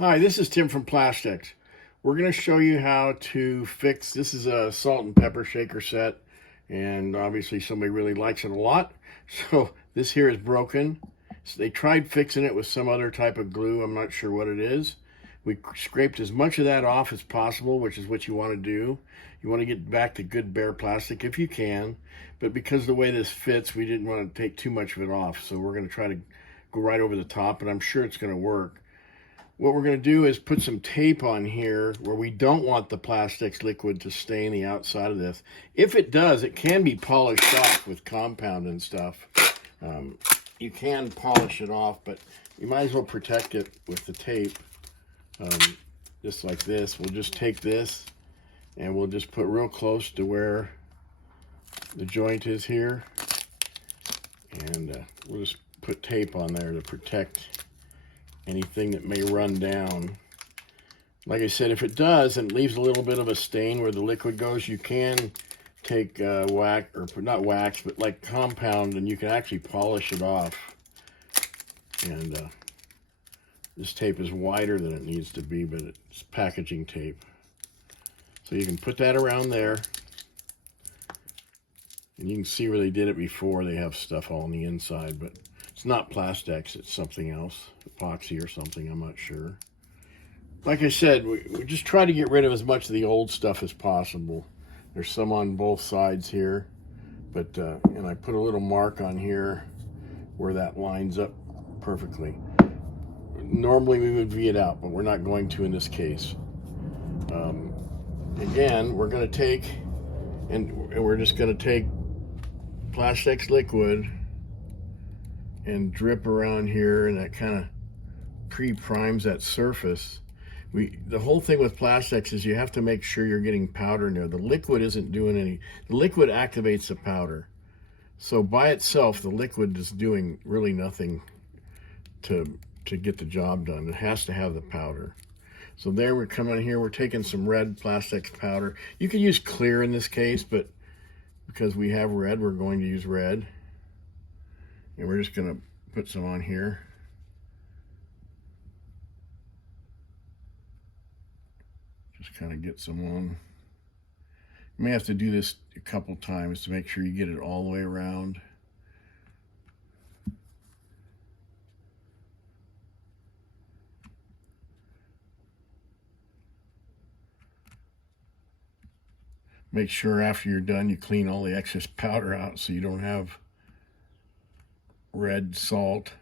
Hi, this is Tim from Plastex. We're going to show you how to fix, this is a salt and pepper shaker set, and obviously somebody really likes it a lot. So this here is broken. So they tried fixing it with some other type of glue. I'm not sure what it is. We scraped as much of that off as possible, which is what you want to do. You want to get back to good bare plastic if you can, but because of the way this fits, we didn't want to take too much of it off. So we're going to try to go right over the top, and I'm sure it's going to work. What we're going to do is put some tape on here where we don't want the Plastex liquid to stain the outside of this. If it does, it can be polished off with compound and stuff. You can polish it off, but you might as well protect it with the tape. Just like this. We'll just take this and we'll just put real close to where the joint is here. And we'll just put tape on there to protect anything that may run down. Like I said, if it does and it leaves a little bit of a stain where the liquid goes, you can take wax, or not wax, but like compound, and you can actually polish it off. And this tape is wider than it needs to be, but it's packaging tape. So you can put that around there. And you can see where they did it before. They have stuff all on the inside, but it's not Plastex, it's something else, epoxy or something, I'm not sure. Like I said, we just try to get rid of as much of the old stuff as possible. There's some on both sides here, but and I put a little mark on here where that lines up perfectly. Normally we would V it out, but we're not going to in this case. Again, we're going to take, and we're just going to take Plastex liquid and drip around here, and that kind of pre-primes that surface. The whole thing with Plastex is you have to make sure you're getting powder in there. The liquid isn't doing any, the liquid activates the powder. So by itself, the liquid is doing really nothing to get the job done. It has to have the powder. So there we're coming in here, we're taking some red Plastex powder. You could use clear in this case, but because we have red, we're going to use red. And we're just going to put some on here. Just kind of get some on. You may have to do this a couple times to make sure you get it all the way around. Make sure after you're done you clean all the excess powder out so you don't have red salt.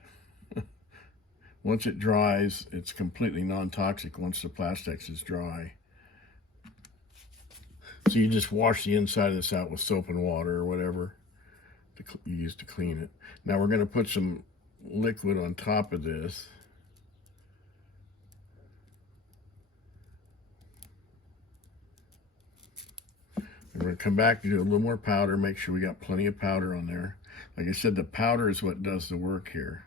Once it dries, it's completely non-toxic once the Plastex is dry. So you just wash the inside of this out with soap and water or whatever you use to clean it. Now we're going to put some liquid on top of this. And we're going to come back and do a little more powder, make sure we got plenty of powder on there. Like I said, the powder is what does the work here,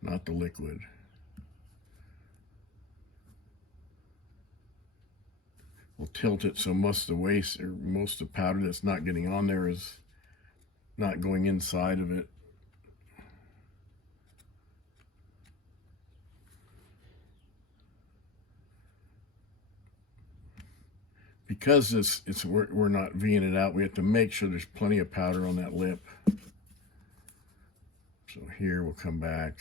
not the liquid. We'll tilt it so most of the waste, or most of the powder that's not getting on there, is not going inside of it. Because we're not V'ing it out, we have to make sure there's plenty of powder on that lip. So here we'll come back,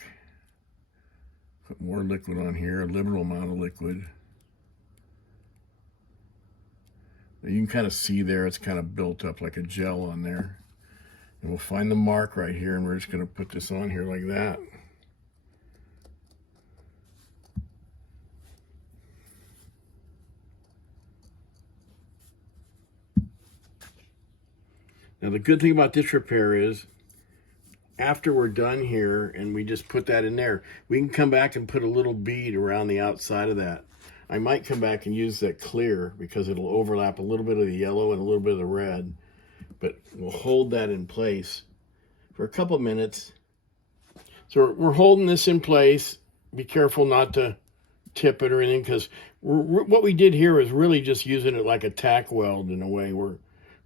put more liquid on here, a liberal amount of liquid. You can kind of see there, it's kind of built up like a gel on there. And we'll find the mark right here, and we're just going to put this on here like that. Now the good thing about this repair is, after we're done here and we just put that in there, we can come back and put a little bead around the outside of that. I might come back and use that clear because it'll overlap a little bit of the yellow and a little bit of the red, but we'll hold that in place for a couple minutes. So we're holding this in place. Be careful not to tip it or anything, because what we did here is really just using it like a tack weld in a way. We're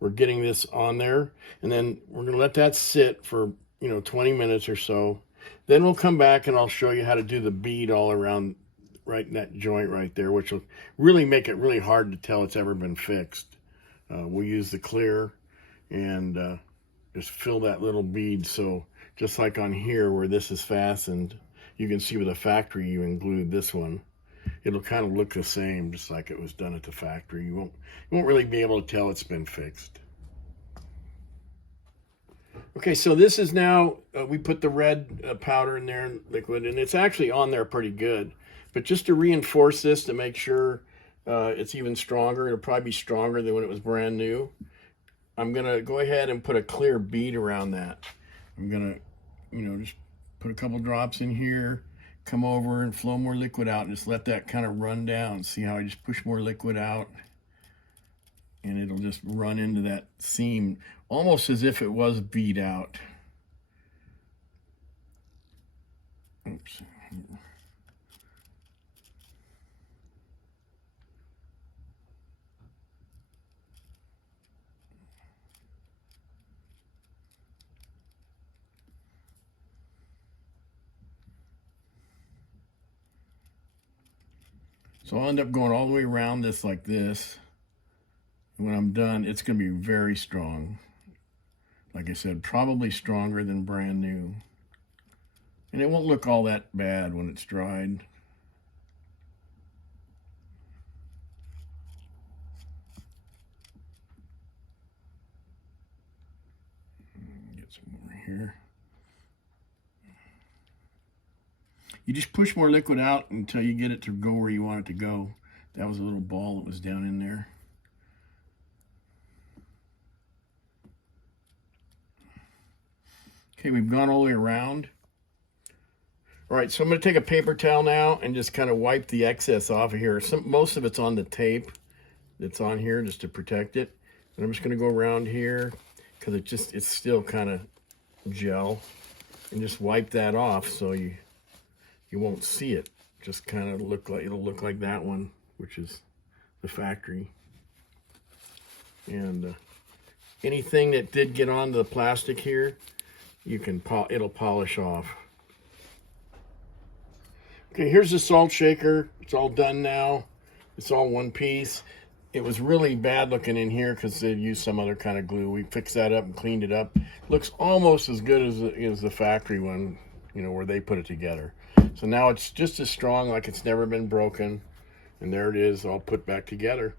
getting this on there, and then we're going to let that sit for 20 minutes or so. Then we'll come back and I'll show you how to do the bead all around right in that joint right there, which will really make it really hard to tell it's ever been fixed. We'll use the clear and just fill that little bead. So just like on here where this is fastened, you can see with the factory you glued this one. It'll kind of look the same, just like it was done at the factory. You won't really be able to tell it's been fixed. Okay, so this is now, we put the red powder in there, liquid, and it's actually on there pretty good. But just to reinforce this, to make sure it's even stronger, it'll probably be stronger than when it was brand new, I'm gonna go ahead and put a clear bead around that. I'm gonna, just put a couple drops in here, come over and flow more liquid out, and just let that kind of run down. See how I just push more liquid out? And it'll just run into that seam, almost as if it was bead out. Oops. So I'll end up going all the way around this like this. When I'm done, it's going to be very strong. Like I said, probably stronger than brand new. And it won't look all that bad when it's dried. Get some more here. You just push more liquid out until you get it to go where you want it to go. That was a little ball that was down in there. Okay, we've gone all the way around. All right, so I'm going to take a paper towel now and just kind of wipe the excess off of here. Most of it's on the tape that's on here just to protect it. And I'm just going to go around here because it's still kind of gel, and just wipe that off so you won't see it. Just kind of it'll look like that one, which is the factory. And anything that did get onto the plastic here, it'll polish off. Okay, here's the salt shaker. It's all done now. It's all one piece. It was really bad looking in here because they used some other kind of glue. We fixed that up and cleaned it up. Looks almost as good as the factory one, where they put it together. So now it's just as strong, like it's never been broken. And there it is, all put back together.